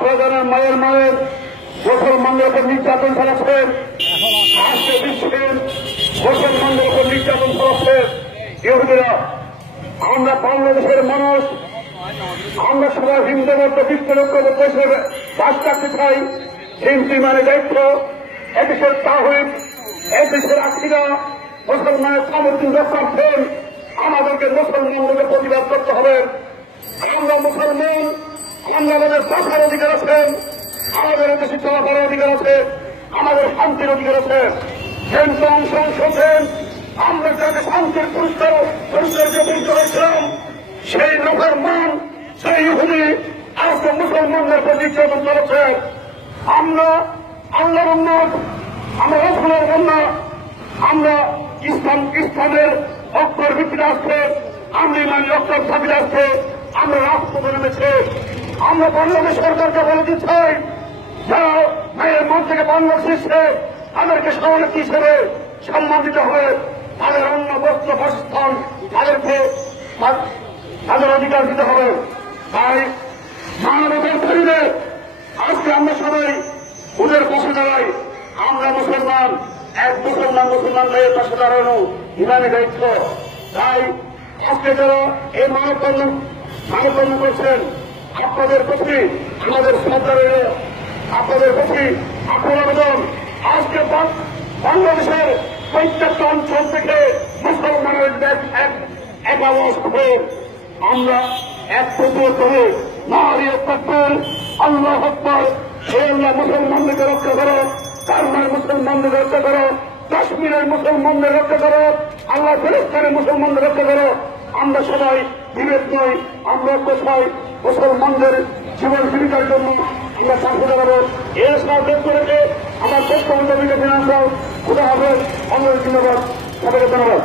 আপনারা জানেন মায়ের মুসলমানদের উপর নির্যাতন চালাচ্ছেন, আজকে বিশ্বের মুসলমানদের উপর নির্যাতন চালাচ্ছে ইহুদিরা। আমরা বাংলাদেশের মানুষ, আমরা সবাই হিন্দু মধ্যে বিশ্বলক্ষ দেশে বাস রাখতে চাই, হিন্দু মানে দায়িত্ব। এদেশের তাহিদ, এদেশের আখিরা মুসলমানের সামর্থ্য রক্ষার্থেন আমাদেরকে মুসলমানদেরকে প্রতিবাদ করতে হবে। আমরা মুসলমান, আমরা আমাদের বাঁচার অধিকার আছে, আমাদের দেশে চলাফেরার অধিকার আছে, আমাদের শান্তির অধিকার আছে। কিন্তু অংশ হচ্ছেন আমরা যাকে শান্তির পুরস্কারকে বলতে হয়েছিলাম, সেই লোকের মান, সেই ইহুদি আজকে মুসলমানদের প্রতি নির্যাতন চলেছে। আমরা আল্লাহর উম্মত, আমরা রসুলের কন্যা, আমরা ইসলামের অক্ষর ভিত্তিতে আসছে, আমরা ইমানি অক্ষর সাবিল আসছে, আমরা রাজপথে নেমেছে। আমরা বাংলাদেশ সরকারকে বলে দিচ্ছি, যারা মায়ের মন থেকে বাংলাদেশ এসছে তাদেরকে শরণার্থী হিসেবে সম্মান দিতে হবে, তাদের অন্য বস্ত্র বাসস্থান তাদেরকে তাদের অধিকার দিতে হবে। তাই মানবতার পরিবে আজকে আমরা সবাই ওদের পাশে দাঁড়াই। আমরা মুসলমান, এক মুসলমান ভাইয়ের পাশে দাঁড়ানো ইমানি দায়িত্ব। তাই আজকে যারা এই মানববন্ধন করছেন, আপনাদের প্রতি আমাদের শ্রদ্ধা রইল, আপনাদের প্রতি আপনার আবেদন। আজকে বাংলাদেশের প্রত্যেকটা অঞ্চল থেকে মুসলমানের এক আওয়াজ হবে, আমরা এক প্রতিরোধ করে নারী তাকবীর, আল্লাহু আকবার, হে আল্লাহ মুসলমানদেরকে রক্ষা করো, কারমার মুসলমানদের রক্ষা করো, কাশ্মীরের মুসলমানদের রক্ষা করো, আল্লাহ ফিলিস্তিনের মুসলমানদের রক্ষা করো। আমরা সবাই বিভেদ নই, আমরা কোথায় মুসলমানদের জীবন জীবিকার জন্য আমরা পাশে দাঁড়াবো। এর সাহায্য করেছে আমার পক্ষ বিজেপি খুদা হবে। অনেক ধন্যবাদ, সবাইকে ধন্যবাদ।